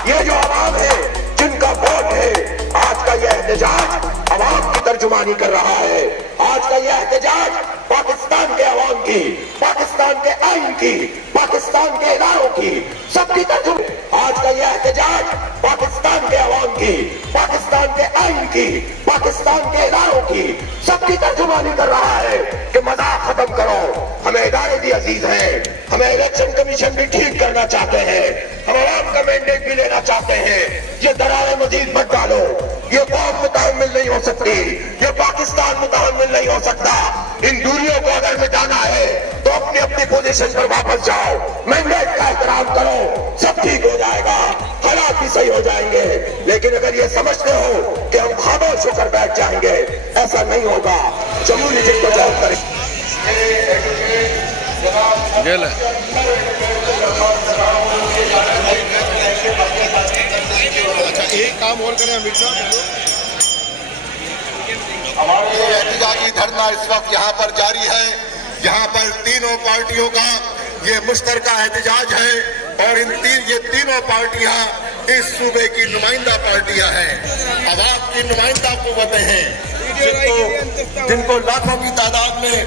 ये जो आवाम है, जिनका वोट है, आज का यह एहतजाज आवाम की तर्जुमानी कर रहा है। आज का यह एहतजाज पाकिस्तान के अवाम की, पाकिस्तान के आइन की, पाकिस्तान के इदारों की, सबकी तर्जुमा। आज का यह एहतजाज पाकिस्तान के अवाम की, पाकिस्तान के आइन की, पाकिस्तान के इदारों की, सबकी तर्जुमानी कर रहा है कि मजाक खत्म करो। हमें इदारे भी अजीज हैं, हमें इलेक्शन कमीशन भी ठीक करना चाहते हैं, हम आवाम का मैंडेट भी लेना चाहते हैं। ये दरारें मजीद मत डालो, ये कौम मुतहम्मिल नहीं हो सकती, ये पाकिस्तान मुतहम्मिल नहीं हो सकता। इन दूरियों को अगर मिटाना है तो अपनी अपनी पोजीशन पर वापस जाओ, मैंडेट का एहतराम करो, सब ठीक हो जाएगा, हालात भी सही हो जाएंगे। लेकिन अगर ये समझते हो कि हम खामोश होकर बैठ जाएंगे, ऐसा नहीं होगा। जमहूरी जिसको जवाब करें। अच्छा, एक काम और करें अमित साहब, हमारे एहतजाजी धरना इस वक्त यहाँ पर जारी है। यहाँ पर तीनों पार्टियों का ये मुश्तरका एहतजाज है और ये तीनों पार्टियां इस सूबे की नुमाइंदा पार्टियां हैं, अवाम की नुमाइंदा कुव्वतें हैं, जिनको लाखों की तादाद में